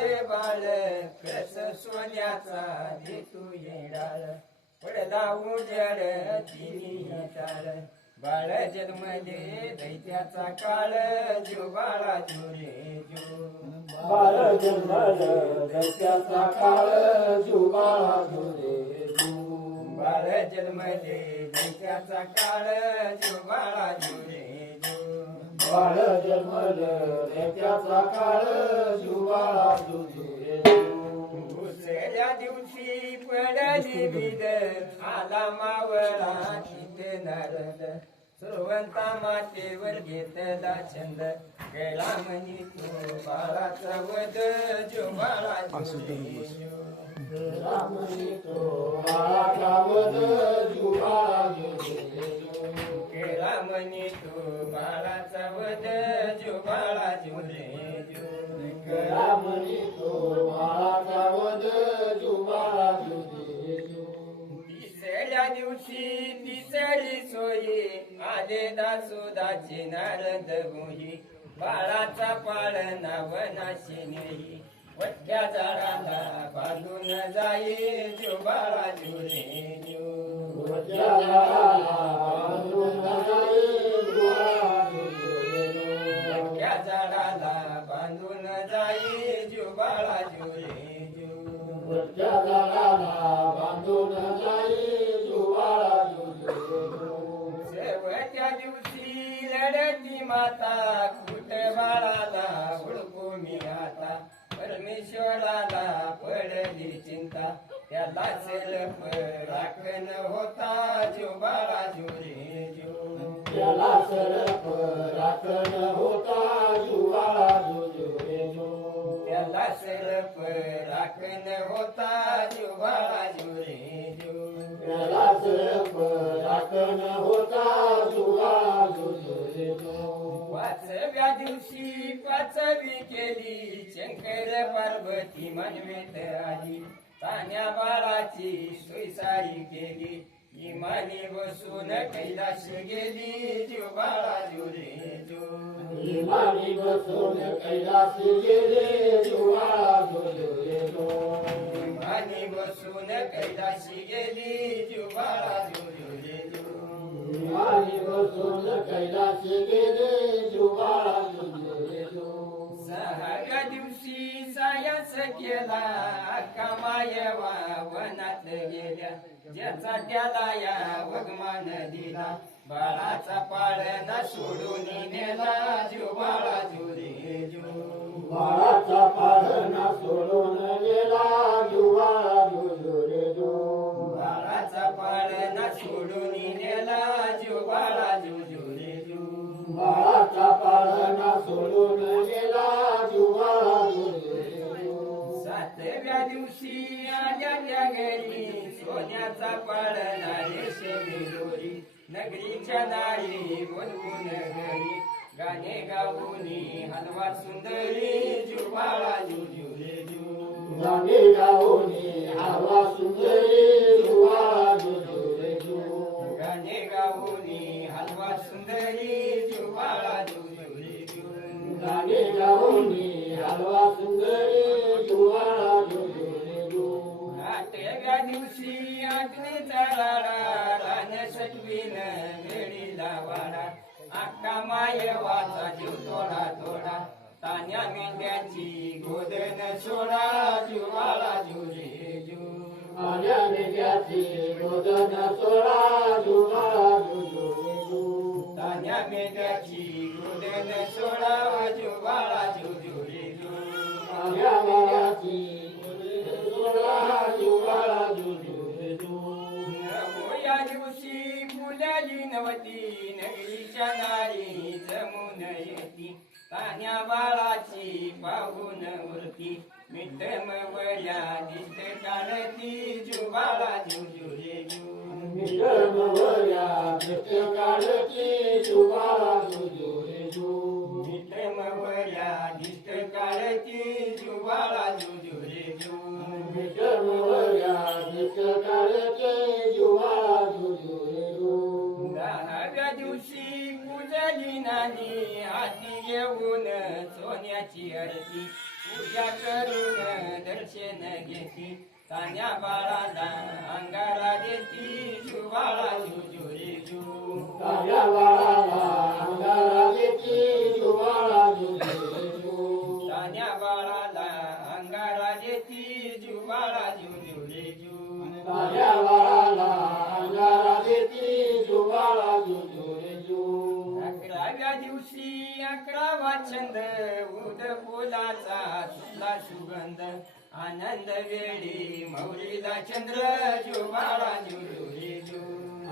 दे बाळ कस सोन्याचा येडाळ पडला उजड टाळ बाळ जन्मले दैत्याचा काळ जीव बाळा जुरे जो. बाळ जन्मल दैत्याचा काळ जुबाळा झुरे बाळ जन्मले दैत्याचा काळ जीव बाळा जुरे जो बाळ जन्मल दैत्याचा काळ जुबाळा झुरे दुसऱ्या दिवशी पडली बिद आला मावळा तिथे नारद सुरवंता मातेवर घेतला छंद गेला म्हणी तो बाळाचा वध जो बाळा जुरे जो. रामनी तो आले दासोदाचे नारद मोही बाळाचा पाळणा वनाशी नेई. वट्या झाडाला बांधून जाई. जो बाळा जुरे जो वट्या झाडाला बांधून जाई. जो बाळा जुरे जो शेवटच्या दिवशी लढती माता कुठ बाळाला हुडकू मी आता? परमेश्वराला पडली चिंता. त्याला सेलप राखण होता जो बाळा जुरे जो त्याला सरप राखण होता जुवाळा जुजुरे जो त्याला सेलप राखण होता जो बाळा जो शंकर पार्वती मनवेत आली. तान्या बाळाची सोय सारी केली. इमानी बसून कैलास गेली. जीव बाळा जुरे जो. इमानी बसून कैलासी गेले. जुवाळा जुजुरे जो. इमानी बसून कैलाशी गेली. जीव बाळा जुरे जो. इमानी बसून कैलासी गेले केला अक्का वनात गेल्या. ज्याचा त्याला या वगमान दिला. बाळाचा पाळणा सोडून नेला जो बाळा जुरे जो बाळाचा पाळणा सोडून गेला दिवशी आल्या घरी. सोन्याचा पाळणा रेशमी दोरी नगरीच्या नारी बोलवून घरी. गाणे गाऊनी हलवा सुंदरी जुबाळा जुजुरे जु. गाणे गाऊनी हवा सुंदरी जुवाळा जुजुरे जो. गाणे गाऊनी हलवा सुंदरी जुबाळा जुजुरे जु. गाणे गाऊनी हलवा सुंदरी अक्का माय वाचा जीव थोडा थोडा तान्या मेंढ्याची गोदन सोडा जुवाळा जुरे जू आल्याने त्याची गोदन सोळा जुवाळा जुजुरे जो तान्या मेंढ्याची गोदन सोडा जुवाळा जुजुरे जू आल्याने त्याची सोळा जुवाळा फुलाली नगरीच्या नारी जमून येती तान्या बाळाची पाहून वरती मिठम वळ्या दिसत काढती जुबाळा जुजुरे जू मिटमवल्या दिसत काढती जुवाळा जुजुरे जो मिठम वळ्या दिसत काढती पूजली नानी हाती घेऊन सोन्याची आरती पूजा करून दर्शन घेती. तान्या बाळाला अंगारा देती जुबाळा जुजुरे छंद उद फुलाचा सुटला सुगंध आनंद वेळी मौलीला चंद्र जुबाळा जुजुरे जू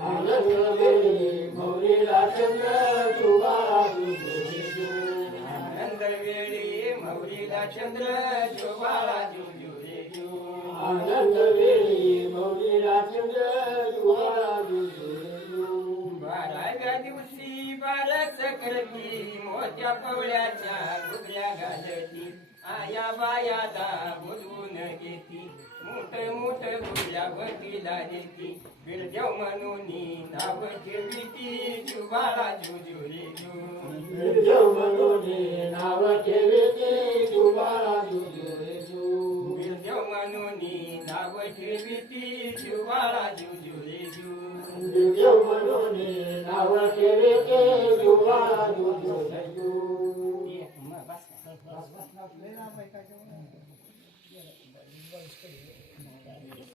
आनंद वेळी मौलीला चंद्र जुजू आनंद वेळी मौलीला चंद्र जुबाळा जुजुरे जू आनंद वेळी मौलीला चंद्र जुवाळा जुजू करती मोठ्या पवळ्याच्या गुगल्या घालती आया बायाला बोलवून घेती मोठ मोठ गुगल्या वतीला देती. बिरदेव म्हणून नाव ठेवीती जुबाळा जुजुरे निर्जव मनोने नाव ठेवते जुवाळा जुजू बिरदेव म्हणून नाव ठेवीती जुबाळा जुजुरे Yeah, come on, basket. Basket, basket, basket.